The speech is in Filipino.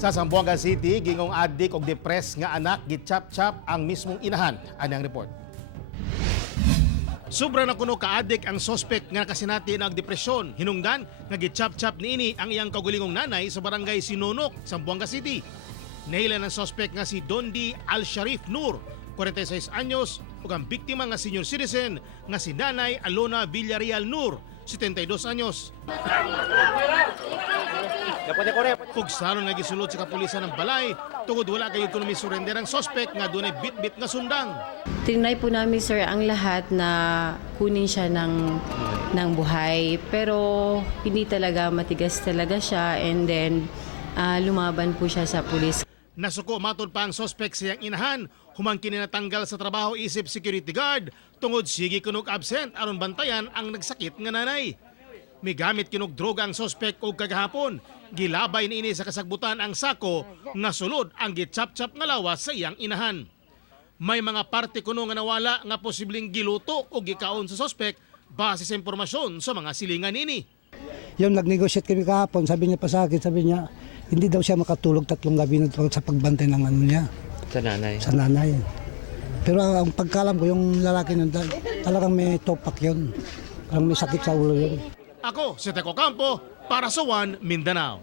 Sa Zamboanga City, gingong adik og depres nga anak gi-chop-chop ang mismong inahan. Ani ang report. Sobra na kuno ka-adik ang sospek nga nakasinati na depresyon. Hinungdan nga gi-chop-chop niini ang iyang kagulingong nanay sa barangay Sinonok, Zamboanga City. Nahilan ng sospek nga si Dondi Al-Sharif Nur, 46 anyos, ug ang biktima nga senior citizen nga si Nanay Alona Villarreal Nur, 72 anyos. Pugsalon nga gisulod sa kapulisan ng balay tungod wala kayo kuno surrender ang sospek nga dunay bit-bit nga sundang. Tinry po namin, sir, ang lahat na kunin siya ng buhay, pero hindi talaga, matigas talaga siya, and then lumaban po siya sa pulis. Nasuko matod pa ang sospek sa iyang inahan, humangkin na natanggal sa trabaho isip security guard tungod sige kunog absent aron bantayan ang nagsakit nga nanay. May gamit kinog droga ang sospek og kagahapon. Gilabay niini sa kasagbutan ang sako nga sulod ang gi-chop-chop nga lawas sa iyang inahan. May mga parte kuno nga nawala nga posibleng giluto o gikaon sa sospek base sa impormasyon sa mga silingan nini. Yung nag-negotiate kami kahapon, sabi niya pa sa akin, sabi niya, hindi daw siya makatulog 3 gabi na sa pagbantay ng ano niya. Sa nanay? Sa nanay. Pero ang pagkalam ko, yung lalaki nun, talagang may topak yun. Parang may sakit sa ulo yun. Ako, si Teco Campo, para sa One Mindanao.